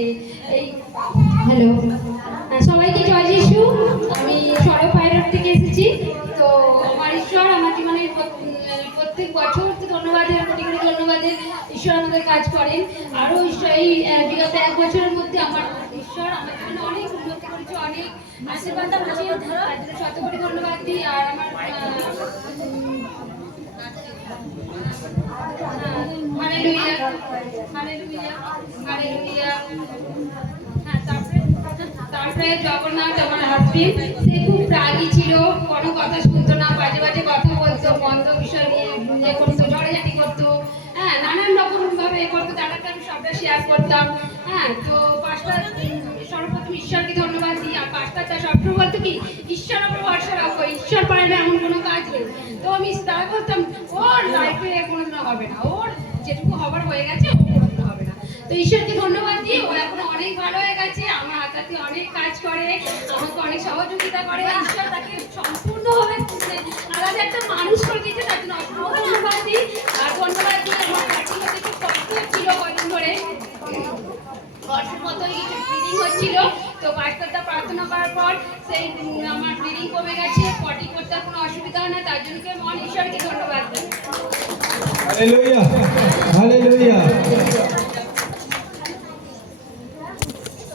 এই হ্যালো, সবাইকে জয় যিশু। আমি সরব পাইরট থেকে এসেছি। তো আমার ঈশ্বর আমার জীবনে প্রত্যেক বছর ধন্যবাদের কোটি কোটি ধন্যবাদের ঈশ্বর আমাদের কাজ করেন। আরও ঈশ্বর এই বিগত 1 বছরের মধ্যে আমার ঈশ্বর আমার জীবনে অনেক উন্নতি করেছে, অনেক আশীর্বাদ করেছে, তার জন্য শত কোটি ধন্যবাদ দিই। আর আমার হালেলুয়া হালেলুয়া হালেলুয়া। হ্যাঁ, তারপরে জগন্নাথ আমার হাজবেন্ড, সে খুব রাগী ছিল, কোনো কথা শুনতো না, বাজে বাজে কথা বলতো, বন্ধ বিষয় নিয়ে ইয়ে করতো, ঝড়াঝাটি করতো। হ্যাঁ, নানান রকম ভাবে এ করতো, তাদেরকে আমি সবটা শেয়ার করতাম। হ্যাঁ, তো পাঁচটা সর্বপ্রথম ঈশ্বরকে ধন্যবাদ দিই। আর পাঁচটা তার সবসময় বলতো কি, ঈশ্বর আমরা ভরসা রাখো, ঈশ্বর পারবে এমন কোনো কাজ নেই। তো আমি তারা বলতাম ওর লাইফে কোনোদিনও হবে না, ওর যেটুকু হবার হয়ে গেছে ও কোনোদিনও হবে না। তো ঈশ্বরকে ধন্যবাদ দিই, ও এখন অনেক ভালো হয়ে গেছে, আমার হাতাতে অনেক কাজ করে, আমাকে অনেক সহযোগিতা করে। ঈশ্বর তাকে সম্পূর্ণভাবে আলাদা একটা মানুষ করে দিয়েছে, তার জন্য অসংখ্য ধন্যবাদ দিই। আর ধন্যবাদ দিই আমার প্র্যাকটিস হতে খুব কষ্ট হচ্ছিল কদিন ধরে, বর্ষের মতোই ব্লিডিং হচ্ছিল। তো পাঁচটা প্রার্থনা করার পর সেই আমার ব্লিডিং কমে গেছে, পটি করতে কোনো অসুবিধা হয় না, তার জন্য মন ঈশ্বরকে ধন্যবাদ দিই। Hallelujah hallelujah.